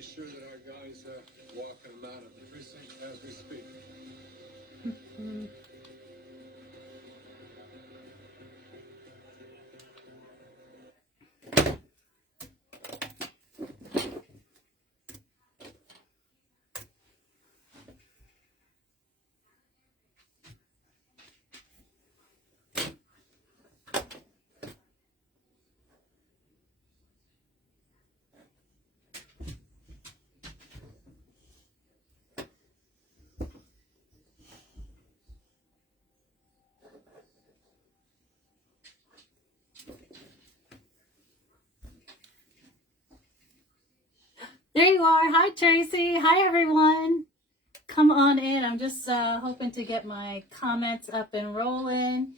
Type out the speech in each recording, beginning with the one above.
pretty sure that our guys are walking them out of the precinct as we speak. There you are. Hi, Tracy. Hi, everyone. Come on in. I'm just hoping to get my comments up and rolling.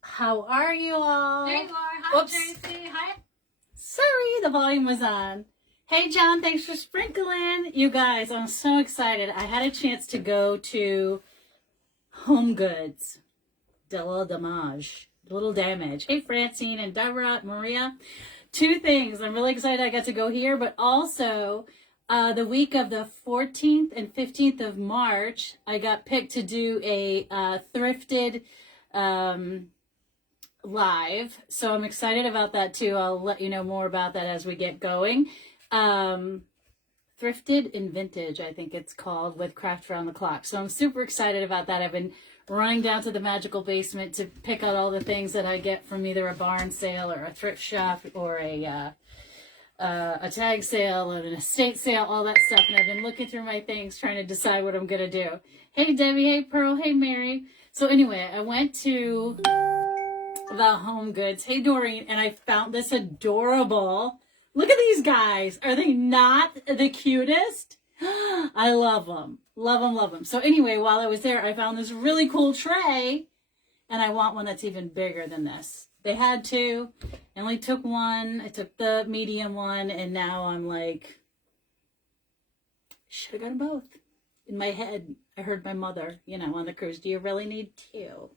How are you all? There you are. Hi, Oops. Tracy. Hi. Sorry, the volume was on. Hey, John, thanks for sprinkling. You guys, I'm so excited. I had a chance to go to Home Goods. Little damage. Hey, Francine and Deborah, Maria. Two things. I'm really excited I got to go here, but also the week of the 14th and 15th of March, I got picked to do a thrifted live. So I'm excited about that too. I'll let you know more about that as we get going. Thrifted and Vintage, I think it's called, with Craft Around the Clock. So I'm super excited about that. I've been running down to the magical basement to pick out all the things that I get from either a barn sale or a thrift shop or a tag sale and an estate sale, all that stuff. And I've been looking through my things, trying to decide what I'm going to do. Hey, Debbie. Hey, Pearl. Hey, Mary. So anyway, I went to the Home Goods. Hey, Doreen. And I found this adorable. Look at these guys. Are they not the cutest? I love them. Love them, love them. So anyway, while I was there, I found this really cool tray, and I want one that's even bigger than this. They had two. I only took one. I took the medium one, and now I'm like, should have gotten both. In my head, I heard my mother, on the cruise, do you really need two?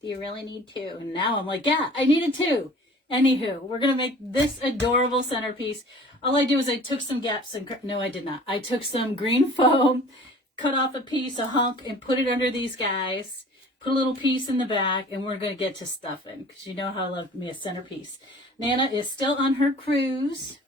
Do you really need two? And now I'm like, yeah, I needed two. Anywho, we're going to make this adorable centerpiece. All I do is I took some gaps and, no, I did not. I took some green foam, cut off a piece, a hunk, and put it under these guys. Put a little piece in the back, and we're going to get to stuffing, because you know how I love me a centerpiece. Nana is still on her cruise.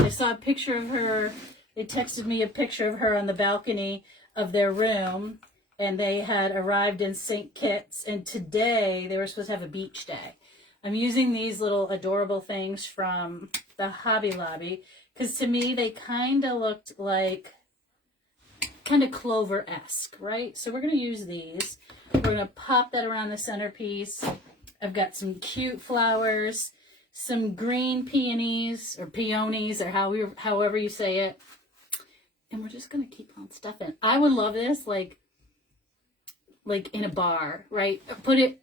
I saw a picture of her. They texted me a picture of her on the balcony of their room, and they had arrived in St. Kitts, and today they were supposed to have a beach day. I'm using these little adorable things from the Hobby Lobby, because to me they kind of looked like kind of Clover-esque, right? So we're going to use these. We're going to pop that around the centerpiece. I've got some cute flowers, some green peonies or however you say it. And we're just going to keep on stuffing. I would love this like in a bar, right? Put it,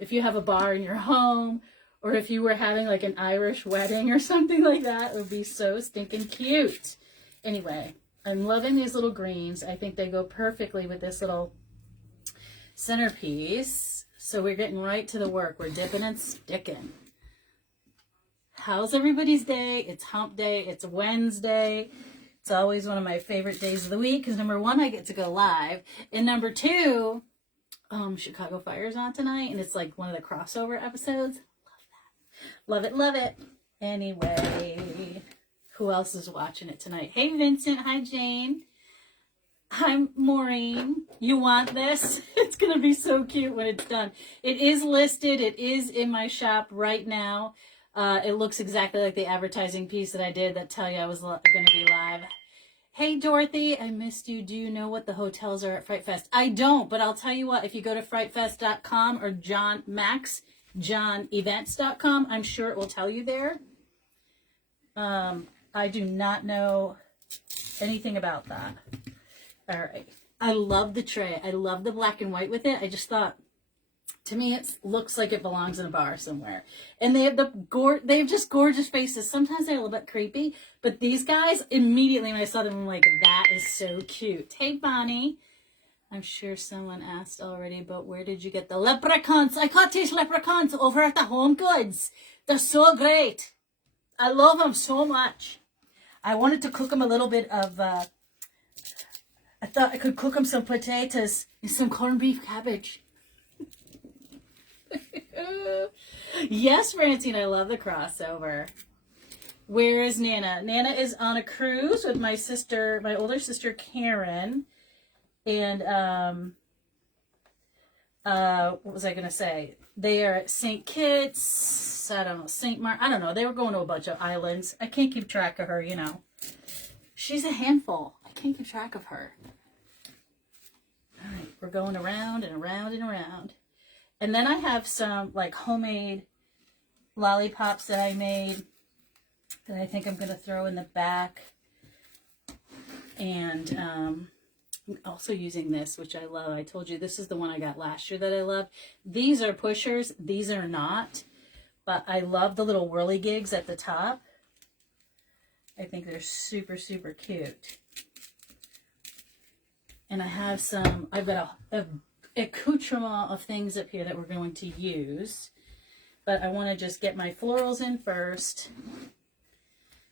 if you have a bar in your home, or if you were having like an Irish wedding or something like that, it would be so stinking cute. Anyway, I'm loving these little greens. I think they go perfectly with this little centerpiece. So we're getting right to the work. We're dipping and sticking. How's everybody's day? It's hump day. It's Wednesday. It's always one of my favorite days of the week because number one, I get to go live. And number two, Chicago Fire's on tonight. And it's like one of the crossover episodes. Love that. Love it. Anyway, who else is watching it tonight? Hey, Vincent. Hi, Jane. Hi, Maureen. You want this? It's going to be so cute when it's done. It is listed. It is in my shop right now. It looks exactly like the advertising piece that I did that tell you I was going to be live. Hey, Dorothy, I missed you. Do you know what the hotels are at Fright Fest? I don't, but I'll tell you what. If you go to frightfest.com or johnevents.com, I'm sure it will tell you there. I do not know anything about that. All right. I love the tray. I love the black and white with it. I just thought, to me, it looks like it belongs in a bar somewhere. And they have they have just gorgeous faces. Sometimes they're a little bit creepy, but these guys, immediately when I saw them, I'm like, that is so cute. Hey, Bonnie. I'm sure someone asked already, but where did you get the leprechauns? I caught these leprechauns over at the Home Goods. They're so great. I love them so much. I wanted to cook him a little bit of, I thought I could cook him some potatoes and some corned beef cabbage. Yes, Francine, I love the crossover. Where is Nana? Nana is on a cruise with my sister, my older sister Karen, and what was I gonna say? They are at St. Kitts, I don't know, St. Martin, I don't know. They were going to a bunch of islands. I can't keep track of her, you know. She's a handful. I can't keep track of her. All right, we're going around and around and around. And then I have some like homemade lollipops that I made that I think I'm going to throw in the back. And I'm also using this, which I love. I told you this is the one I got last year that I love. These are pushers. These are not. But I love the little whirligigs at the top. I think they're super, super cute. And I have some, I've got a accoutrement of things up here that we're going to use. But I want to just get my florals in first.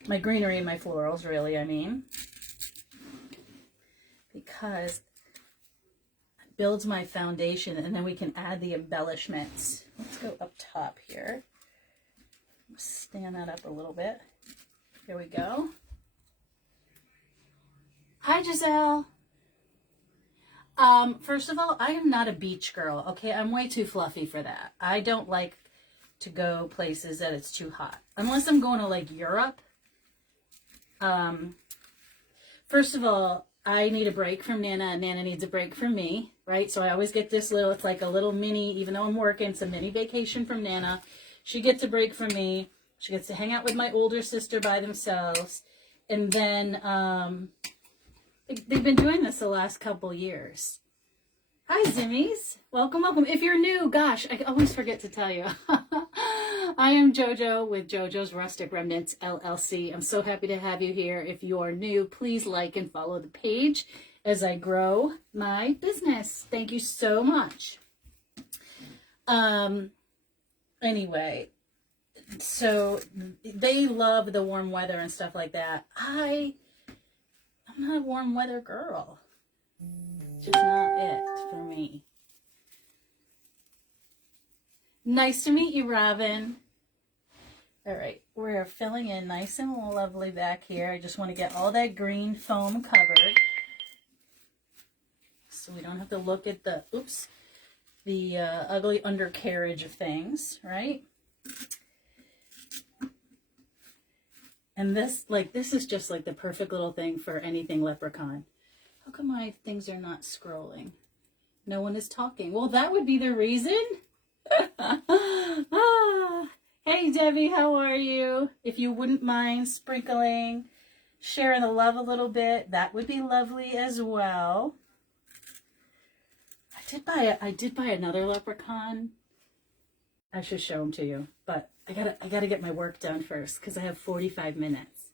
My greenery and my florals, really, I mean. Because it builds my foundation, and then we can add the embellishments. Let's go up top here. Stand that up a little bit. Here we go. Hi, Giselle. First of all, I am not a beach girl, okay? I'm way too fluffy for that. I don't like to go places that it's too hot. Unless I'm going to, like, Europe. First of all, I need a break from Nana, and Nana needs a break from me, right? So I always get this little, it's like a little mini, even though I'm working, it's a mini vacation from Nana. She gets a break from me. She gets to hang out with my older sister by themselves. And then, they've been doing this the last couple years. Hi, Zimmies. Welcome, welcome. If you're new, gosh, I always forget to tell you. I am JoJo with JoJo's Rustic Remnants, LLC. I'm so happy to have you here. If you are new, please like and follow the page as I grow my business. Thank you so much. Anyway, so they love the warm weather and stuff like that. I'm not a warm weather girl. Just not it for me. Nice to meet you, Robin. All right, we're filling in nice and lovely back here. I just want to get all that green foam covered so we don't have to look at the, the ugly undercarriage of things, right? And this is just like the perfect little thing for anything leprechaun. How come my things are not scrolling? No one is talking. Well, that would be the reason. Hey, Debbie, how are you? If you wouldn't mind sprinkling, sharing the love a little bit, that would be lovely as well. I did buy another leprechaun. I should show them to you, but I gotta get my work done first because I have 45 minutes.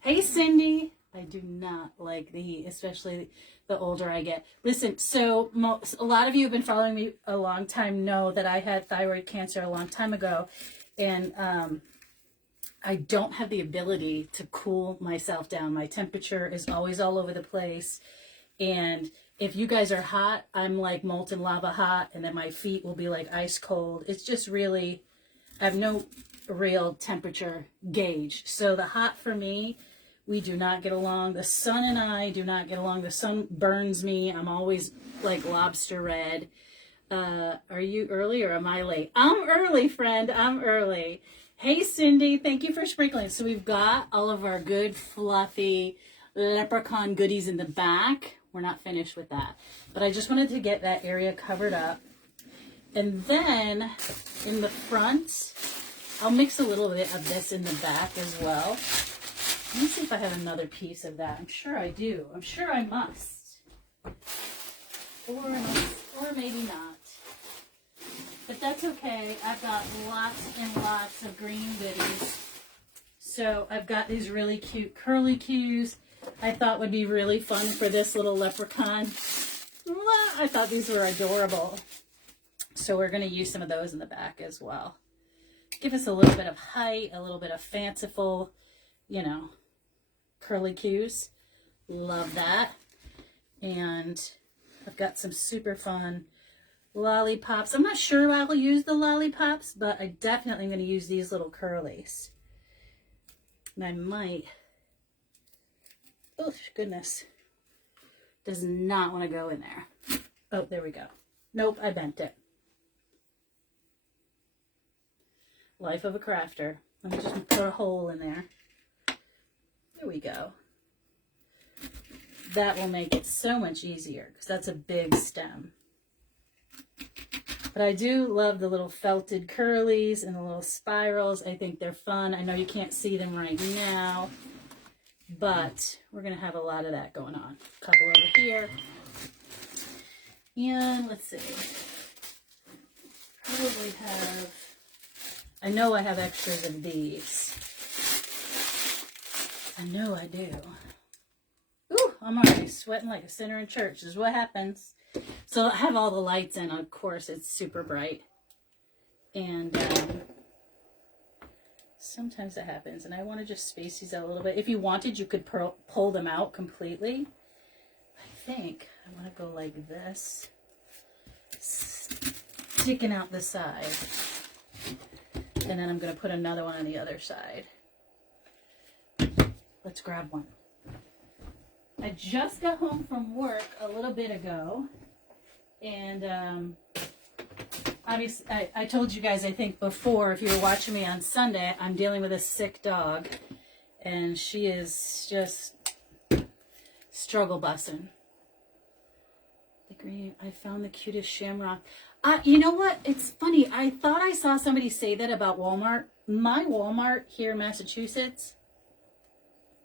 Hey, Cindy. I do not like the heat, especially the older I get. Listen, so a lot of you have been following me a long time know that I had thyroid cancer a long time ago, and I don't have the ability to cool myself down. My temperature is always all over the place, and if you guys are hot, I'm like molten lava hot, and then my feet will be like ice cold. It's just really, I have no real temperature gauge. So the hot for me, we do not get along. The sun and I do not get along. The sun burns me. I'm always like lobster red. Are you early or am I late? I'm early, friend. I'm early. Hey, Cindy. Thank you for sprinkling. So we've got all of our good, fluffy leprechaun goodies in the back. We're not finished with that. But I just wanted to get that area covered up. And then in the front, I'll mix a little bit of this in the back as well. Let me see if I have another piece of that. I'm sure I do. I'm sure I must. Or maybe not. But that's okay. I've got lots and lots of green goodies. So I've got these really cute curly cues I thought would be really fun for this little leprechaun. I thought these were adorable. So we're going to use some of those in the back as well. Give us a little bit of height, a little bit of fanciful, you know, curlicues. Love that. And I've got some super fun lollipops. I'm not sure I'll use the lollipops, but I definitely am going to use these little curlies. And I might, oh goodness, does not want to go in there. Oh, there we go. Nope, I bent it. Life of a crafter. Let me just put a hole in there. There we go. That will make it so much easier because that's a big stem. But I do love the little felted curlies and the little spirals. I think they're fun. I know you can't see them right now, but we're going to have a lot of that going on. A couple over here. And let's see. Probably have, I know I have extras of these. I know I do. Ooh, I'm already sweating like a sinner in church. This is what happens. So I have all the lights in. Of course, it's super bright. And sometimes that happens. And I want to just space these out a little bit. If you wanted, you could pull them out completely. I think I want to go like this. Sticking out the side. And then I'm going to put another one on the other side. Let's grab one. I just got home from work a little bit ago, and obviously I told you guys, I think before, if you were watching me on Sunday, I'm dealing with a sick dog, and she is just struggle busing. The green, I found the cutest shamrock. You know what? It's funny. I thought I saw somebody say that about Walmart. My Walmart here in Massachusetts,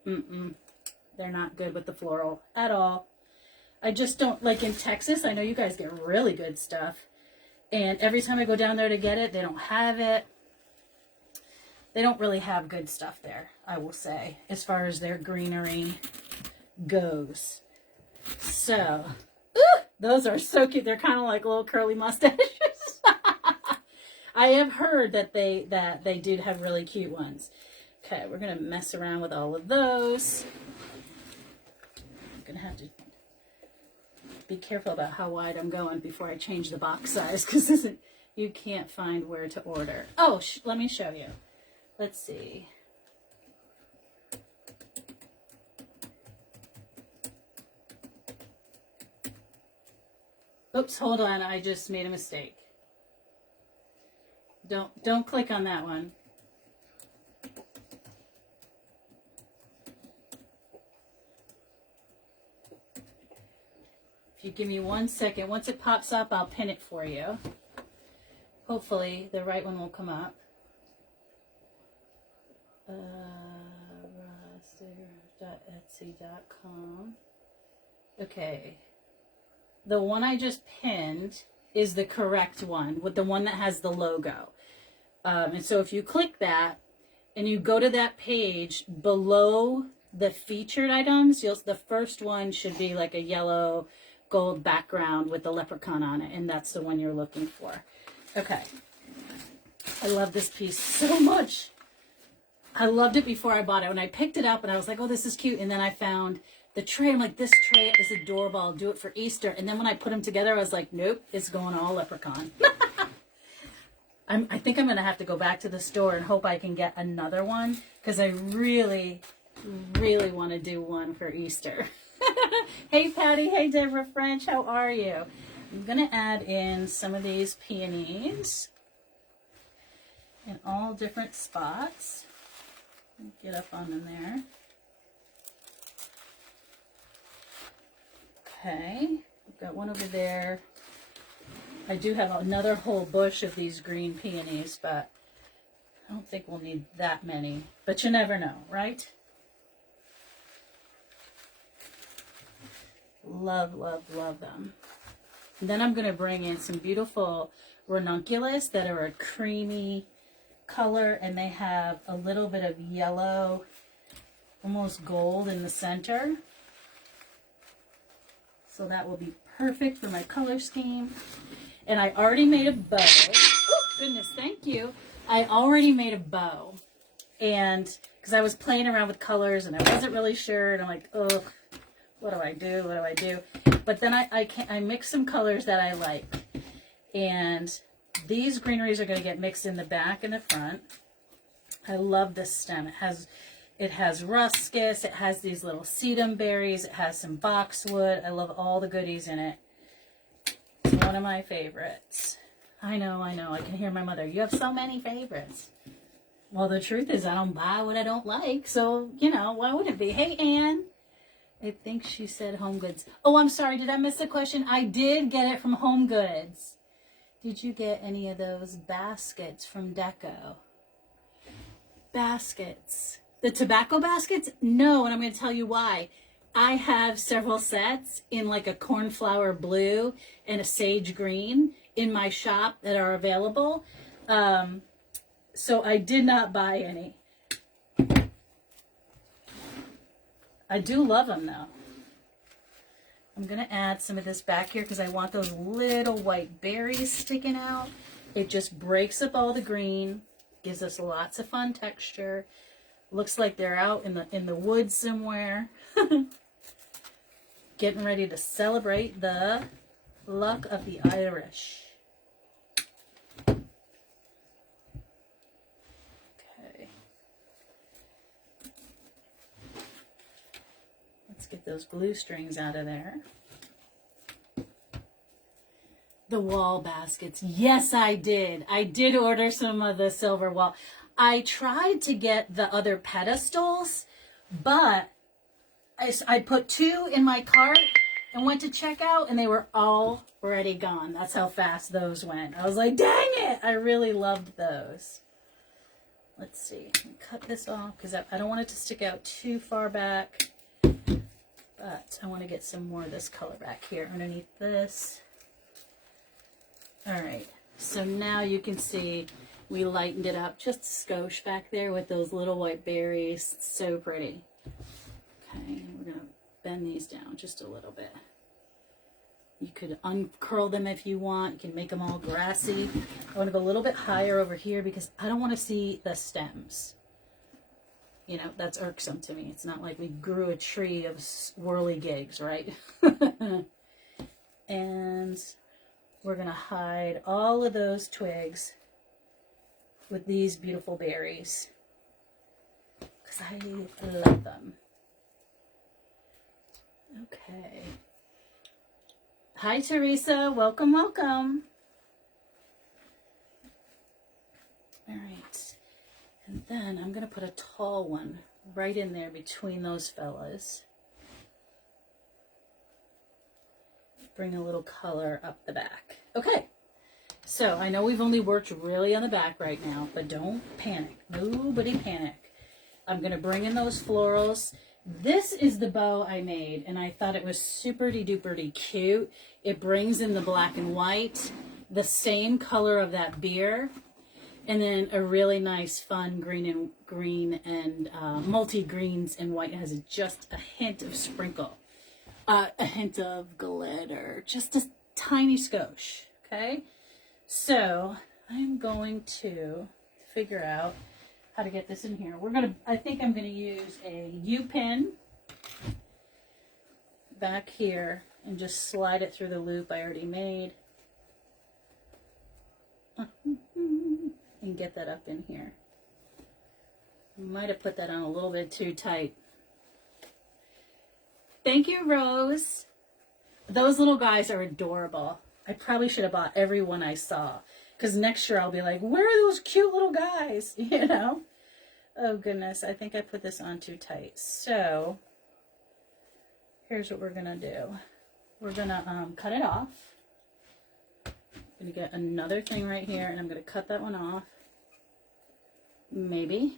they're not good with the floral at all. I just don't, like in Texas, I know you guys get really good stuff. And every time I go down there to get it, they don't have it. They don't really have good stuff there, I will say, as far as their greenery goes. So, those are so cute. They're kind of like little curly mustaches. I have heard that they do have really cute ones. Okay, we're going to mess around with all of those. I'm going to have to be careful about how wide I'm going before I change the box size, because you can't find where to order. Oh, let me show you. Let's see. Oops, hold on. I just made a mistake. Don't click on that one. If you give me 1 second, once it pops up, I'll pin it for you. Hopefully, the right one will come up. Etsy.com. Okay. The one I just pinned is the correct one, with the one that has the logo. And so if you click that and you go to that page below the featured items, the first one should be like a yellow gold background with the leprechaun on it, and that's the one you're looking for. Okay. I love this piece so much. I loved it before I bought it. When I picked it up and I was like, oh, this is cute. And then I found the tray. I'm like, this tray is adorable. I'll do it for Easter. And then when I put them together, I was like, nope, it's going all leprechaun. I think I'm going to have to go back to the store and hope I can get another one, because I really, really want to do one for Easter. Hey, Patty. Hey, Deborah French. How are you? I'm going to add in some of these peonies in all different spots. Get up on them there. Okay, I've got one over there. I do have another whole bush of these green peonies, but I don't think we'll need that many. But you never know, right? Love, love, love them. And then I'm going to bring in some beautiful ranunculus that are a creamy color, and they have a little bit of yellow, almost gold in the center. So that will be perfect for my color scheme. And I already made a bow. Oh, goodness, thank you. I already made a bow. And because I was playing around with colors and I wasn't really sure, and I'm like, oh, what do I do? What do I do? But then I mixed some colors that I like. And these greeneries are going to get mixed in the back and the front. I love this stem. It has ruscus. It has these little sedum berries. It has some boxwood. I love all the goodies in it. It's one of my favorites. I know. I can hear my mother. You have so many favorites. Well, the truth is I don't buy what I don't like. So, you know, why would it be? Hey, Anne. I think she said Home Goods. Oh, I'm sorry. Did I miss the question? I did get it from Home Goods. Did you get any of those baskets from Deco? Baskets. The tobacco baskets? No, and I'm going to tell you why. I have several sets in like a cornflower blue and a sage green in my shop that are available. So I did not buy any. I do love them though. I'm going to add some of this back here because I want those little white berries sticking out. It just breaks up all the green, gives us lots of fun texture. Looks like they're out in the woods somewhere. Getting ready to celebrate the luck of the Irish. Get those glue strings out of there. The wall baskets. Yes, I did. I did order some of the silver wall. I tried to get the other pedestals, but I put 2 in my cart and went to check out, and they were already gone. That's how fast those went. I was like, dang it! I really loved those. Let's see. Cut this off because I don't want it to stick out too far back. But I want to get some more of this color back here underneath this. All right, so now you can see we lightened it up just a skosh back there with those little white berries. It's so pretty. Okay, we're going to bend these down just a little bit. You could uncurl them if you want. You can make them all grassy. I want to go a little bit higher over here because I don't want to see the stems. You know, that's irksome to me. It's not like we grew a tree of whirligigs, right? And we're going to hide all of those twigs with these beautiful berries because I love them. Okay. Hi, Teresa. Welcome, welcome. All right. And then I'm going to put a tall one right in there between those fellas. Bring a little color up the back. Okay. So I know we've only worked really on the back right now, but don't panic. Nobody panic. I'm going to bring in those florals. This is the bow I made, and I thought it was super-duper cute. It brings in the black and white, the same color of that beer, and then a really nice, fun green and multi-greens and white. It has just a hint of sprinkle, a hint of glitter, just a tiny skosh, okay? So I'm going to figure out how to get this in here. I think I'm gonna use a U-pin back here and just slide it through the loop I already made. And get that up in here. Might have put that on a little bit too tight. Thank you, Rose. Those little guys are adorable. I probably should have bought every one I saw, because next year I'll be like, where are those cute little guys? You know? Oh goodness, I think I put this on too tight. So here's what we're gonna do. We're gonna cut it off. I'm going to get another thing right here, and I'm going to cut that one off. Maybe.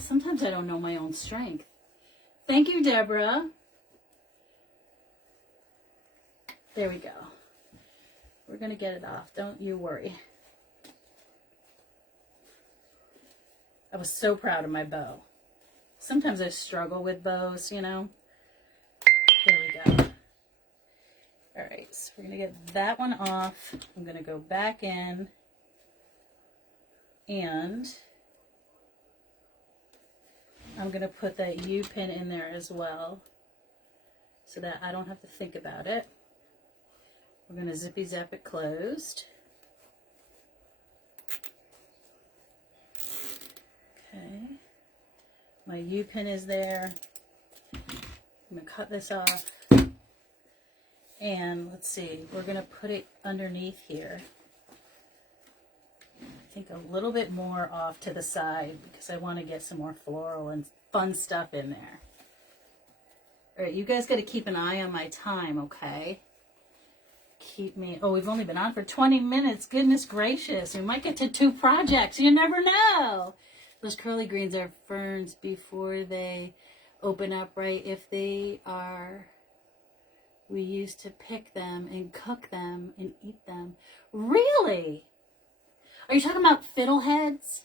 Sometimes I don't know my own strength. Thank you, Deborah. There we go. We're going to get it off. Don't you worry. I was so proud of my bow. Sometimes I struggle with bows, you know. There we go. All right, so we're going to get that one off. I'm going to go back in and I'm going to put that U pin in there as well so that I don't have to think about it. We're going to zippy zap it closed. Okay. My U pin is there. I'm going to cut this off. And let's see, we're going to put it underneath here. I think a little bit more off to the side because I want to get some more floral and fun stuff in there. All right, you guys got to keep an eye on my time, okay? Keep me... Oh, we've only been on for 20 minutes. Goodness gracious. We might get to 2 projects. You never know. Those curly greens are ferns before they open up, right? If they are... We used to pick them and cook them and eat them. Really? Are you talking about fiddleheads?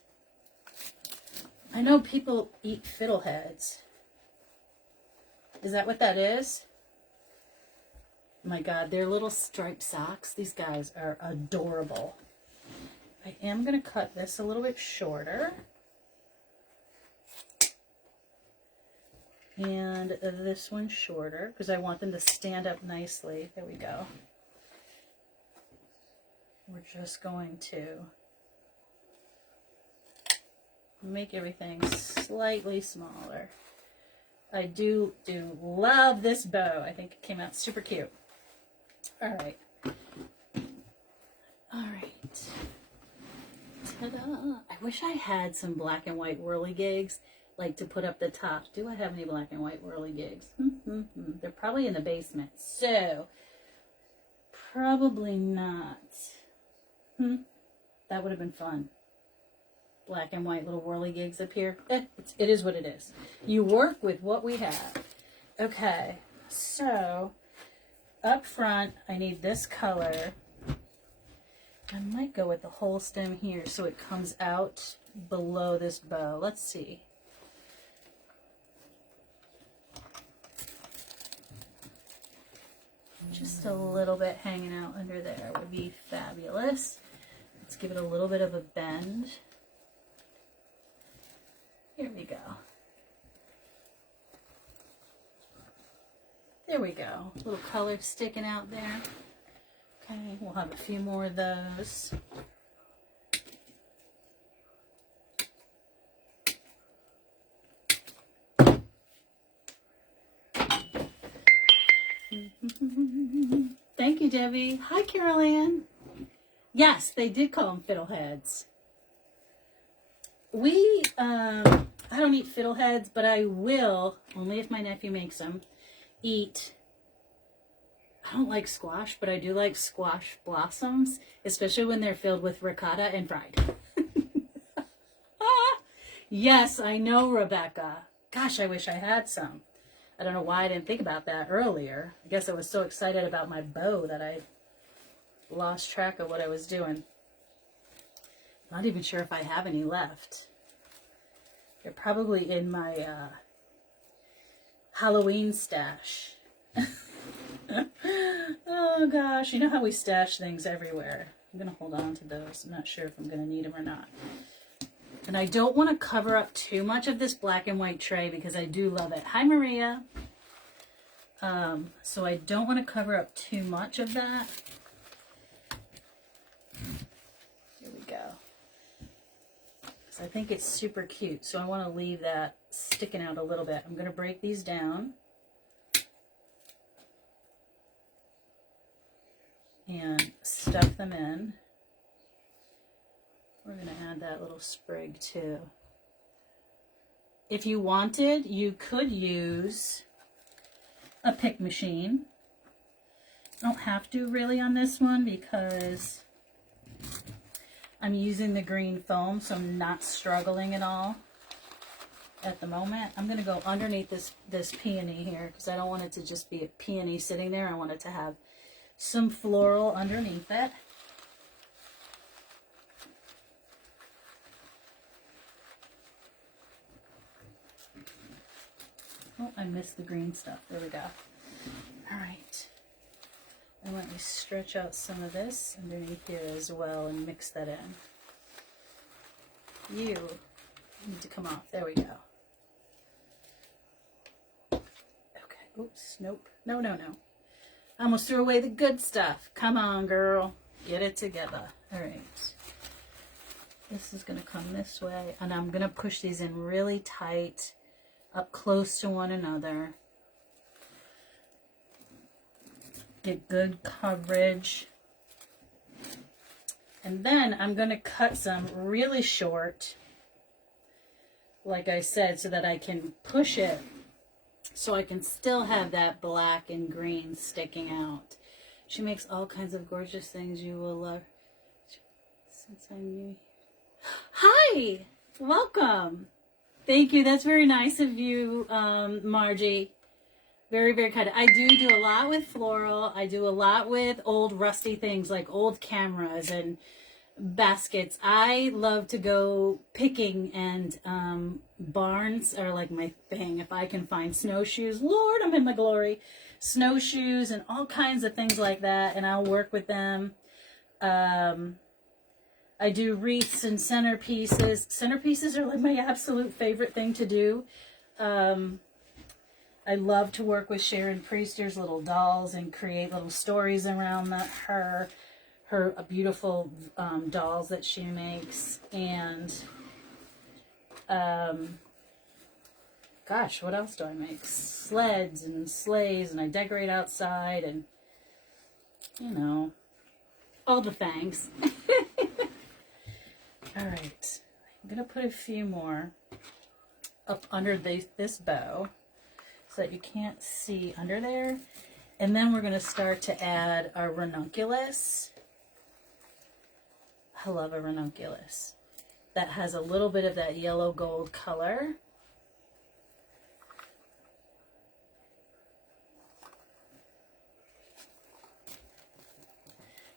I know people eat fiddleheads. Is that what that is? My God, they're little striped socks. These guys are adorable. I am going to cut this a little bit shorter. And this one shorter because I want them to stand up nicely. There we go. We're just going to make everything slightly smaller. I do love this bow. I think it came out super cute. All right. All right. Ta-da. I wish I had some black and white whirligigs like to put up the top. Do I have any black and white whirligigs? They're probably in the basement. So, probably not. That would have been fun. Black and white little whirligigs up here. It is what it is. You work with what we have. Okay, so up front, I need this color. I might go with the whole stem here so it comes out below this bow. Let's see. Just a little bit hanging out under there would be fabulous. Let's give it a little bit of a bend. Here we go. There we go. A little color sticking out there. Okay, we'll have a few more of those. Thank you, Debbie. Hi, Carol Ann. Yes, they did call them fiddleheads. I don't eat fiddleheads, but I will, only if my nephew makes them, eat. I don't like squash, but I do like squash blossoms, especially when they're filled with ricotta and fried. Yes, I know, Rebecca. Gosh, I wish I had some. I don't know why I didn't think about that earlier. I guess I was so excited about my bow that I lost track of what I was doing. Not even sure if I have any left. They're probably in my Halloween stash. Oh gosh, you know how we stash things everywhere. I'm going to hold on to those. I'm not sure if I'm going to need them or not. And I don't want to cover up too much of this black and white tray because I do love it. Hi, Maria. So I don't want to cover up too much of that. Here we go. Because I think it's super cute. So I want to leave that sticking out a little bit. I'm going to break these down. And stuff them in. We're going to add that little sprig too. If you wanted, you could use a pick machine. I don't have to really on this one because I'm using the green foam, so I'm not struggling at all at the moment. I'm going to go underneath this peony here because I don't want it to just be a peony sitting there. I want it to have some floral underneath it. Oh, I missed the green stuff. There we go. All right. And let me stretch out some of this underneath here as well and mix that in. You need to come off. There we go. Oops, nope. No, no, no. I almost threw away the good stuff. Come on, girl. Get it together. All right. This is going to come this way. And I'm going to push these in really tight, up close to one another. Get good coverage. And then I'm going to cut some really short, like I said, so that I can push it so I can still have that black and green sticking out. She makes all kinds of gorgeous things you will love. Since I knew. Hi! Welcome! Thank you. That's very nice of you, Margie. Very, very kind. I do a lot with floral. I do a lot with old rusty things like old cameras and baskets. I love to go picking, and barns are like my thing. If I can find snowshoes, Lord, I'm in my glory. Snowshoes and all kinds of things like that, and I'll work with them. I do wreaths and centerpieces. Centerpieces are like my absolute favorite thing to do. I love to work with Sharon Priester's little dolls and create little stories around her beautiful dolls that she makes. And gosh, what else do I make? Sleds and sleighs, and I decorate outside, and you know, all the things. All right, I'm gonna put a few more up under this bow so that you can't see under there. And then we're gonna start to add our ranunculus. I love a ranunculus. That has a little bit of that yellow gold color.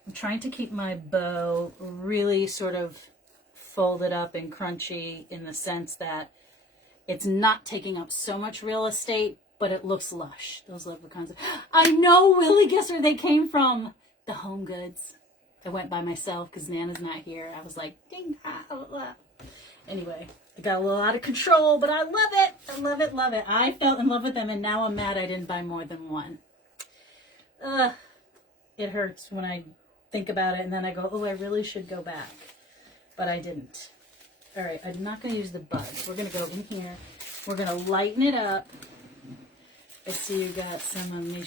I'm trying to keep my bow really sort of folded up and crunchy in the sense that it's not taking up so much real estate, but it looks lush. Those leprechauns. I know, Willie. Guess where they came from? The Home Goods. I went by myself because Nana's not here. I was like, ding, ah, blah, blah. Anyway, I got a little out of control, but I love it. I love it, love it. I fell in love with them, and now I'm mad I didn't buy more than one. It hurts when I think about it, and then I go, oh, I really should go back. But I didn't. All right, I'm not going to use the buds. We're going to go in here. We're going to lighten it up. I see you got some of me.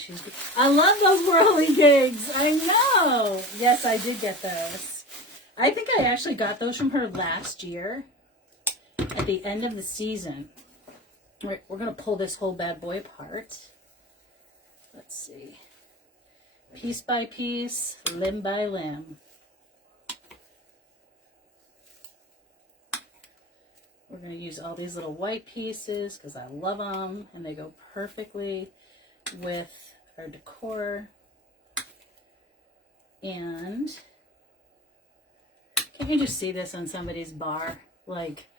I love those whirly gigs. I know. Yes, I did get those. I think I actually got those from her last year at the end of the season. All right, we're going to pull this whole bad boy apart. Let's see. Piece by piece, limb by limb. We're going to use all these little white pieces because I love them, and they go perfectly with our decor. And can you just see this on somebody's bar? Like,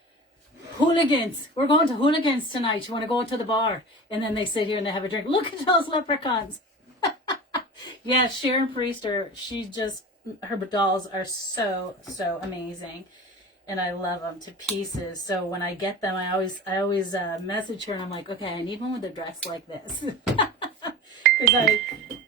hooligans, we're going to hooligans tonight. You want to go to the bar? And then they sit here and they have a drink. Look at those leprechauns. Yeah, Sharon Priester, her dolls are so, so amazing. And I love them to pieces. So when I get them, I always message her, and I'm like, okay, I need one with a dress like this. Because I,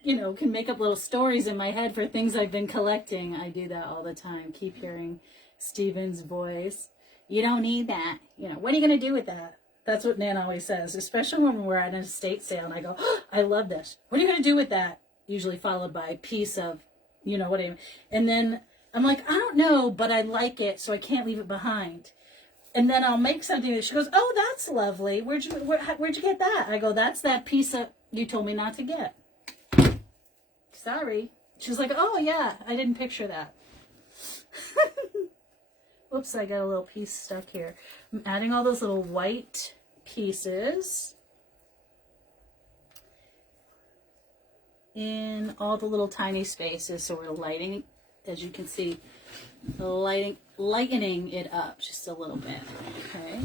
can make up little stories in my head for things I've been collecting. I do that all the time. Keep hearing Steven's voice. You don't need that. What are you going to do with that? That's what Nan always says, especially when we're at an estate sale. And I go, oh, I love this. What are you going to do with that? Usually followed by a piece of, what I mean. And then I'm like, I don't know, but I like it, so I can't leave it behind. And then I'll make something that she goes, oh, that's lovely. Where'd you get that? I go, that's that piece that you told me not to get. Sorry. She's like, oh, yeah, I didn't picture that. Whoops, I got a little piece stuck here. I'm adding all those little white pieces in all the little tiny spaces. So we're lighting, as you can see, lightening it up just a little bit. Okay.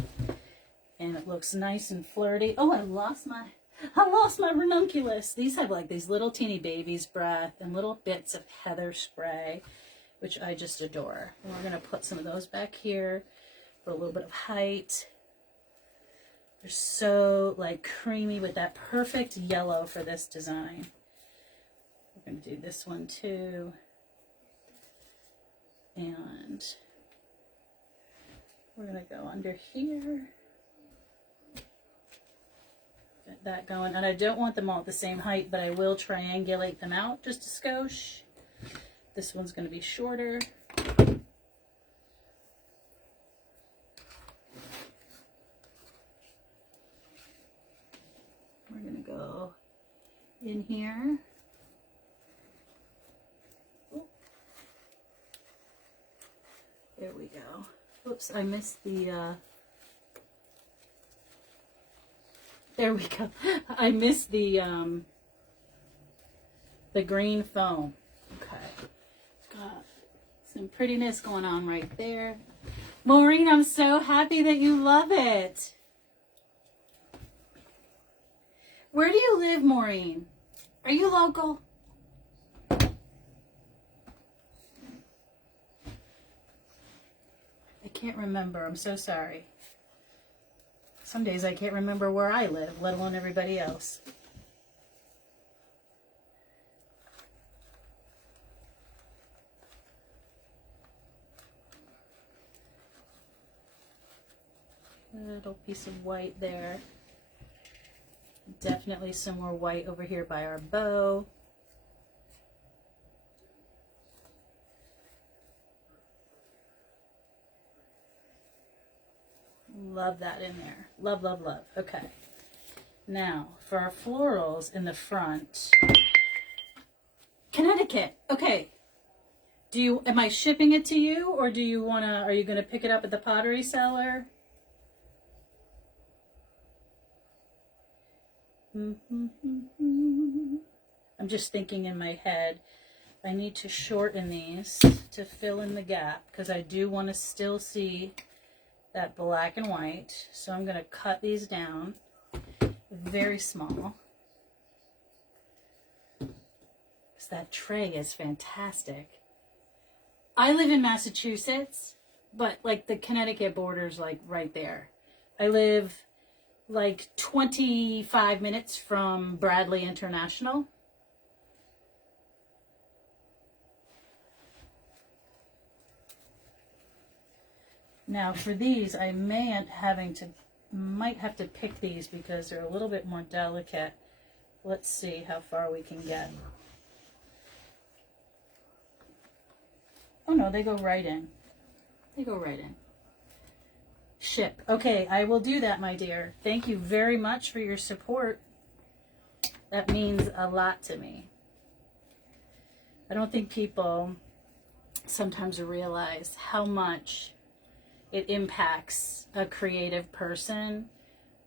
And it looks nice and flirty. Oh, I lost my ranunculus. These have like these little teeny baby's breath and little bits of heather spray, which I just adore. And we're going to put some of those back here for a little bit of height. They're so like creamy with that perfect yellow for this design. We're going to do this one too. And we're going to go under here. Get that going. And I don't want them all at the same height, but I will triangulate them out just a skosh. This one's going to be shorter. We're going to go in here. Oh. There we go. Oops, I missed the, there we go. I missed the green foam. Okay. Got some prettiness going on right there. Maureen, I'm so happy that you love it. Where do you live, Maureen? Are you local? I can't remember. I'm so sorry. Some days I can't remember where I live, let alone everybody else. Little piece of white there. Definitely some more white over here by our bow. Love that in there. Love, love, love. Okay. Now, for our florals in the front. Connecticut. Okay. Am I shipping it to you, or are you gonna pick it up at the pottery seller? I'm just thinking in my head, I need to shorten these to fill in the gap because I do want to still see that black and white. So I'm going to cut these down very small. Because that tray is fantastic. I live in Massachusetts, but like the Connecticut border's like right there. I live like 25 minutes from Bradley International. Now for these, I might have to pick these because they're a little bit more delicate. Let's see how far we can get. Oh no, they go right in. They go right in. Ship. Okay, I will do that, my dear. Thank you very much for your support. That means a lot to me. I don't think people sometimes realize how much it impacts a creative person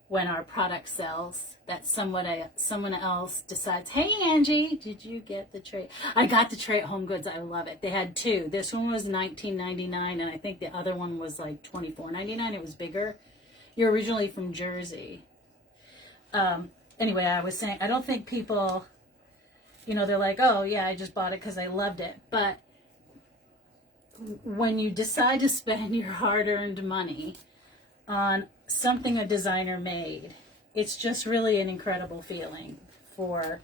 when our product sells, that someone else decides, hey Angie, did you get the tray? I got the tray at Home Goods. I love it. They had two. This one was $19.99 and I think the other one was like $24.99. It was bigger. You're originally from Jersey. Anyway, I was saying, I don't think people, they're like, oh yeah, I just bought it because I loved it. But when you decide to spend your hard-earned money on something a designer made, it's just really an incredible feeling for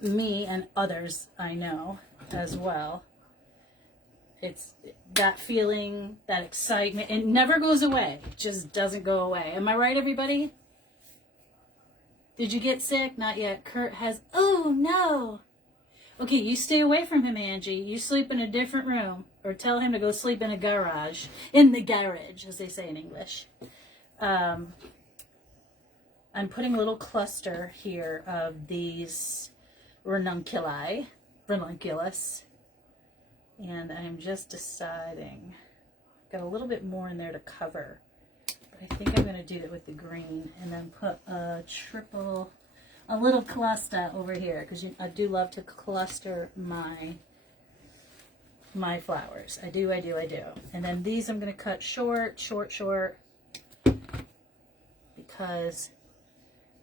me and others I know as well. It's that feeling, that excitement. It never goes away. It just doesn't go away. Am I right, everybody? Did you get sick? Not yet. Kurt has, oh no. Okay, you stay away from him, Angie. You sleep in a different room. Or tell him to go sleep in a garage. In the garage, as they say in English. I'm putting a little cluster here of these ranunculus. And I'm just deciding. Got a little bit more in there to cover. But I think I'm going to do it with the green. And then put a little cluster over here. Because I do love to cluster my flowers. I do. And then these I'm going to cut short. Because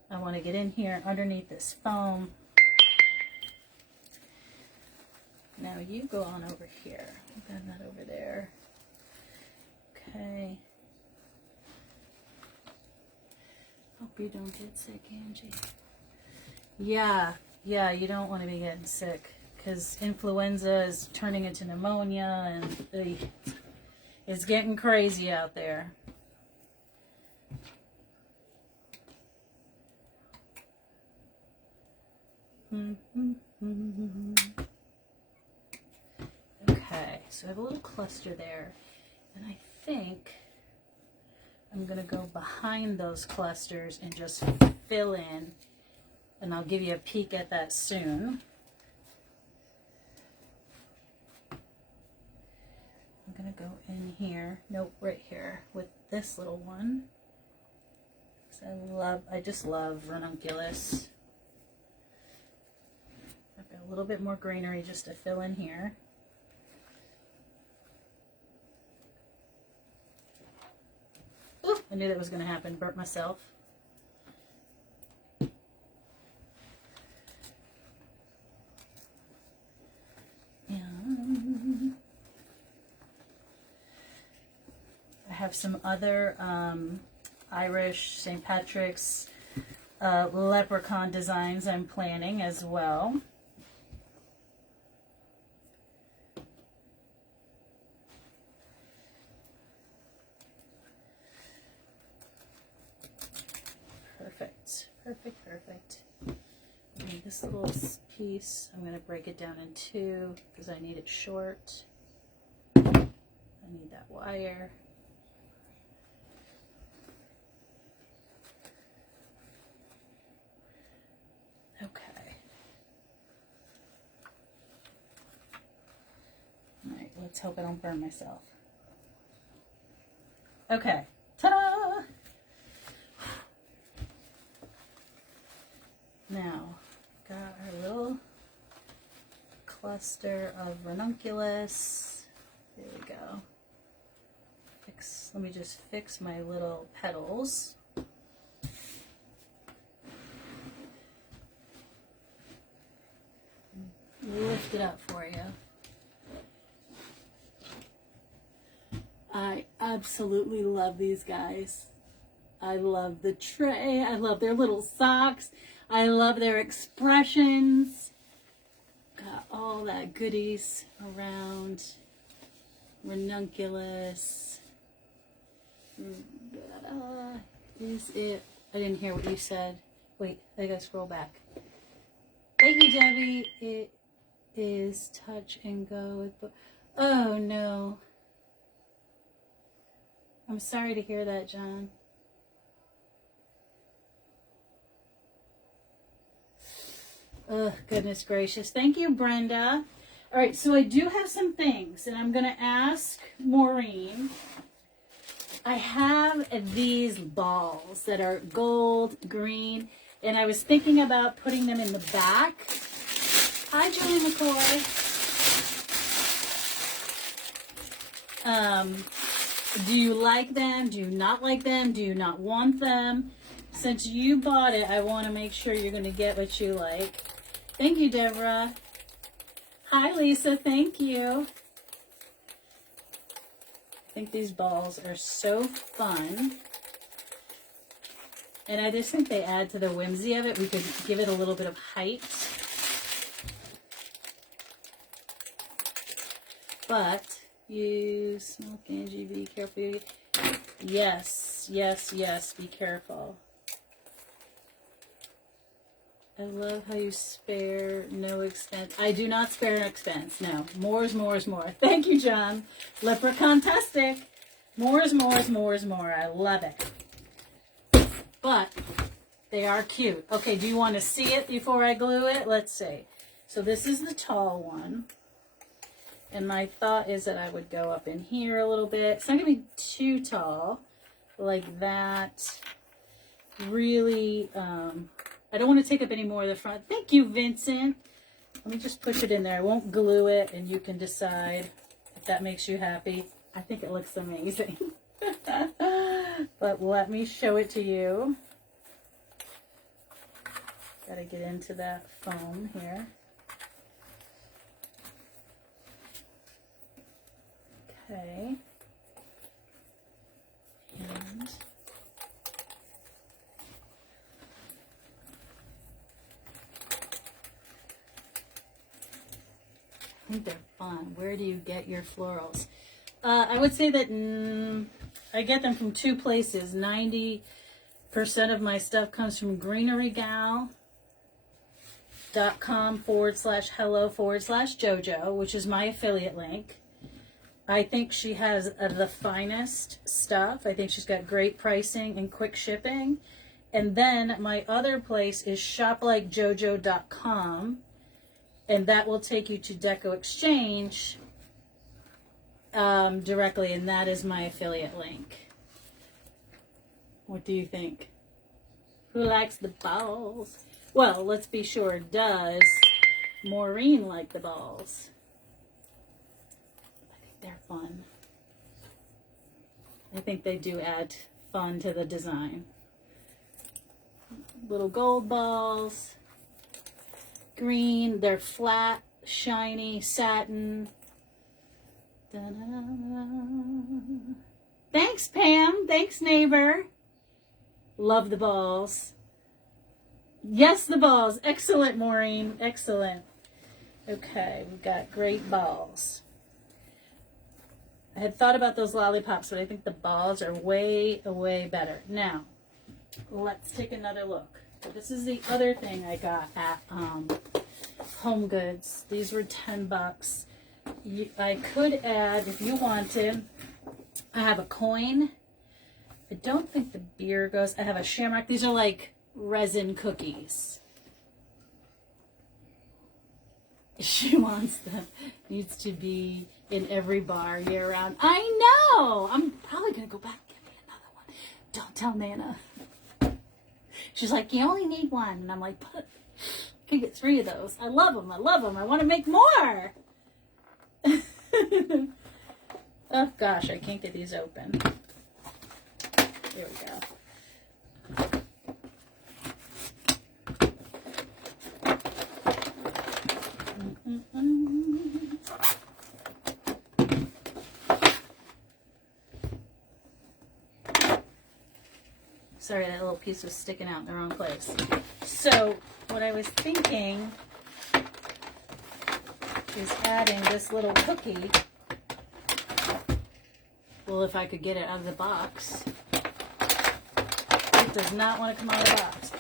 I want to get in here underneath this foam. Now you go on over here. Got that over there. Okay. Hope you don't get sick, Angie. Yeah, you don't want to be getting sick because influenza is turning into pneumonia and it's getting crazy out there. Okay, so I have a little cluster there, and I think I'm gonna go behind those clusters and just fill in, and I'll give you a peek at that soon. I'm gonna go in here, nope, right here with this little one. I just love ranunculus. I've got a little bit more greenery just to fill in here. Ooh, I knew that was going to happen. Burnt myself. And I have some other Irish St. Patrick's leprechaun designs I'm planning as well. Perfect. And this little piece, I'm going to break it down in two because I need it short. I need that wire. Okay. All right, let's hope I don't burn myself. Okay. Ta-da! Now, got our little cluster of ranunculus. There we go. Let me just fix my little petals. Lift it up for you. I absolutely love these guys. I love the tray. I love their little socks. I love their expressions. Got all that goodies around. Ranunculus. Is it? I didn't hear what you said. Wait, I gotta scroll back. Thank you, Debbie. It is touch and go with. Oh no. I'm sorry to hear that, John. Oh, goodness gracious. Thank you, Brenda. All right, so I do have some things, and I'm going to ask Maureen. I have these balls that are gold, green, and I was thinking about putting them in the back. Hi, Julie McCoy. Do you like them? Do you not like them? Do you not want them? Since you bought it, I want to make sure you're going to get what you like. Thank you, Deborah. Hi, Lisa. Thank you. I think these balls are so fun. And I just think they add to the whimsy of it. We could give it a little bit of height. But you smoke, Angie, be careful. Yes, be careful. I love how you spare no expense. I do not spare an expense. No. More is more is more. Thank you, John. Leprechaun-tastic. More is more is more is more. I love it. But they are cute. Okay, do you want to see it before I glue it? Let's see. So this is the tall one. And my thought is that I would go up in here a little bit. It's not going to be too tall. Like that. Really... I don't want to take up any more of the front. Thank you, Vincent. Let me just push it in there. I won't glue it, and you can decide if that makes you happy. I think it looks amazing. But let me show it to you. Got to get into that foam here. Okay. And think they're fun. Where do you get your florals? I would say that I get them from two places. 90% of my stuff comes from greenerygal.com/hello/JoJo, which is my affiliate link. I think she has the finest stuff. I think she's got great pricing and quick shipping. And then my other place is shoplikejojo.com, and that will take you to Deco Exchange directly, and that is my affiliate link. What do you think? Who likes the balls? Well, let's be sure, does Maureen like the balls? I think they're fun. I think they do add fun to the design. Little gold balls. Green, they're flat, shiny, satin. Da-da-da. Thanks, Pam. Thanks, neighbor. Love the balls. Yes, the balls. Excellent, Maureen. Excellent. Okay, we've got great balls. I had thought about those lollipops, but I think the balls are way, way better. Now, let's take another look. This is the other thing I got at Home Goods. These were $10. I could add, if you wanted, I have a coin. I don't think the beer goes. I have a shamrock. These are like resin cookies. She wants them. Needs to be in every bar year round. I know. I'm probably going to go back and get me another one. Don't tell Nana. She's like, you only need one. And I'm like, but I can get 3 of those. I love them. I love them. I want to make more. Oh, gosh. I can't get these open. There we go. Sorry, that little piece was sticking out in the wrong place. So, what I was thinking is adding this little cookie. Well, if I could get it out of the box. It does not want to come out of the box.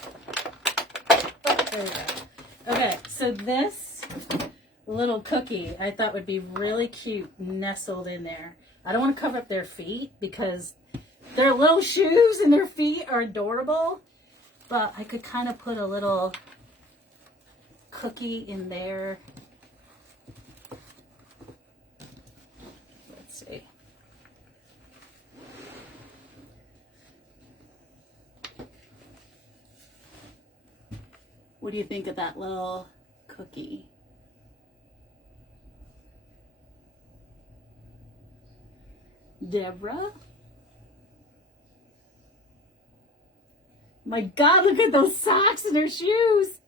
Oh, there we go. Okay, so this little cookie I thought would be really cute nestled in there. I don't want to cover up their feet because their little shoes and their feet are adorable, but I could kind of put a little cookie in there. Let's see. What do you think of that little cookie? Deborah? My God, look at those socks and her shoes.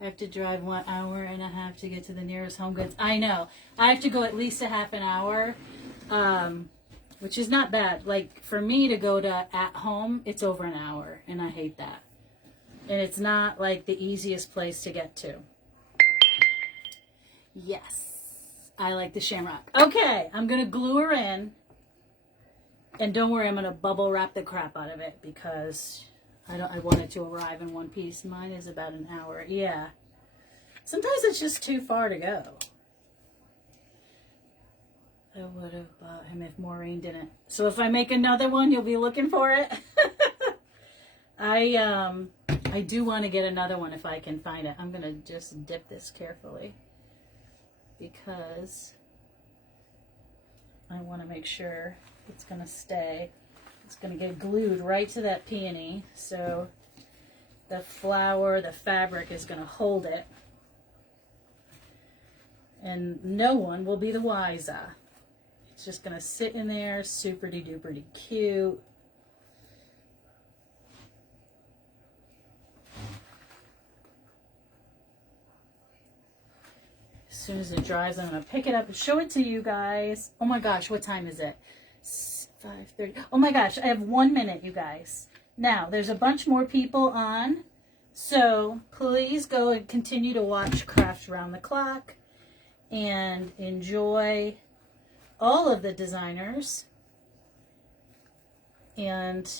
I have to drive 1.5 hours to get to the nearest Home Goods. I know. I have to go at least a half an hour, which is not bad. Like, for me to go to at home, it's over an hour, and I hate that. And it's not, like, the easiest place to get to. Yes. I like the shamrock. Okay, I'm going to glue her in. And don't worry, I'm going to bubble wrap the crap out of it because I want it to arrive in one piece. Mine is about an hour. Yeah. Sometimes it's just too far to go. I would have bought him if Maureen didn't. So if I make another one, you'll be looking for it. I do want to get another one if I can find it. I'm going to just dip this carefully because I want to make sure it's going to stay. It's going to get glued right to that peony. So the flower, the fabric is going to hold it. And no one will be the wiser. It's just going to sit in there, super-de-duper-de cute. As soon as it dries, I'm going to pick it up and show it to you guys. Oh my gosh, what time is it? 5:30. Oh my gosh, I have 1 minute, you guys. Now, there's a bunch more people on, so please go and continue to watch Craft Around the Clock. and enjoy all of the designers. And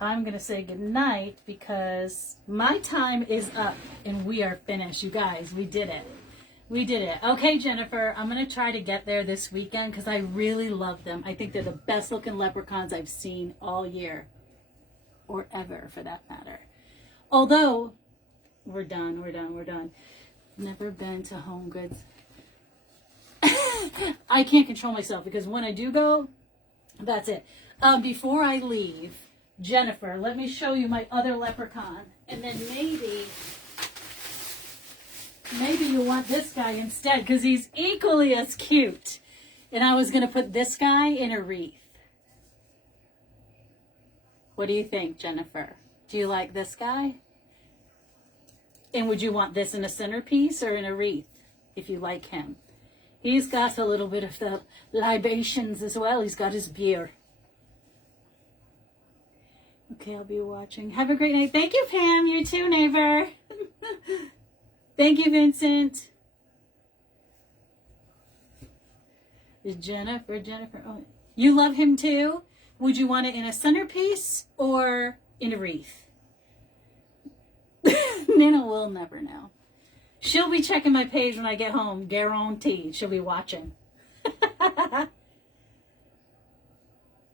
I'm going to say goodnight because my time is up and we are finished. You guys, we did it. We did it. Okay, Jennifer, I'm going to try to get there this weekend because I really love them. I think they're the best looking leprechauns I've seen all year, or ever for that matter. Although, we're done. Never been to Home Goods. I can't control myself because when I do go, that's it. Before I leave, Jennifer, let me show you my other leprechaun. And then maybe you want this guy instead because he's equally as cute. And I was going to put this guy in a wreath. What do you think, Jennifer? Do you like this guy? And would you want this in a centerpiece or in a wreath if you like him? He's got a little bit of the libations as well. He's got his beer. Okay, I'll be watching. Have a great night. Thank you, Pam. You too, neighbor. Thank you, Vincent. Jennifer. Oh, you love him too? Would you want it in a centerpiece or in a wreath? Nina will never know. She'll be checking my page when I get home. Guaranteed. She'll be watching.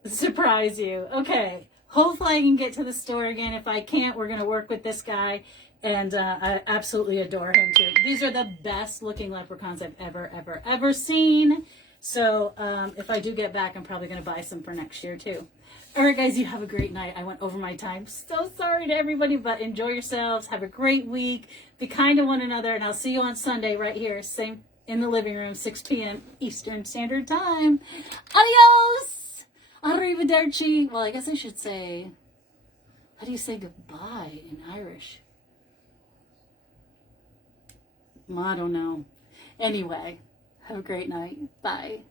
Surprise you. Okay. Hopefully I can get to the store again. If I can't, we're going to work with this guy. And I absolutely adore him too. These are the best looking leprechauns I've ever seen. So if I do get back, I'm probably going to buy some for next year too. All right, guys, you have a great night. I went over my time. So sorry to everybody, but enjoy yourselves. Have a great week. Be kind to one another. And I'll see you on Sunday right here, same in the living room, 6 p.m. Eastern Standard Time. Adios! Arrivederci. Well, I guess I should say, how do you say goodbye in Irish? I don't know. Anyway, have a great night. Bye.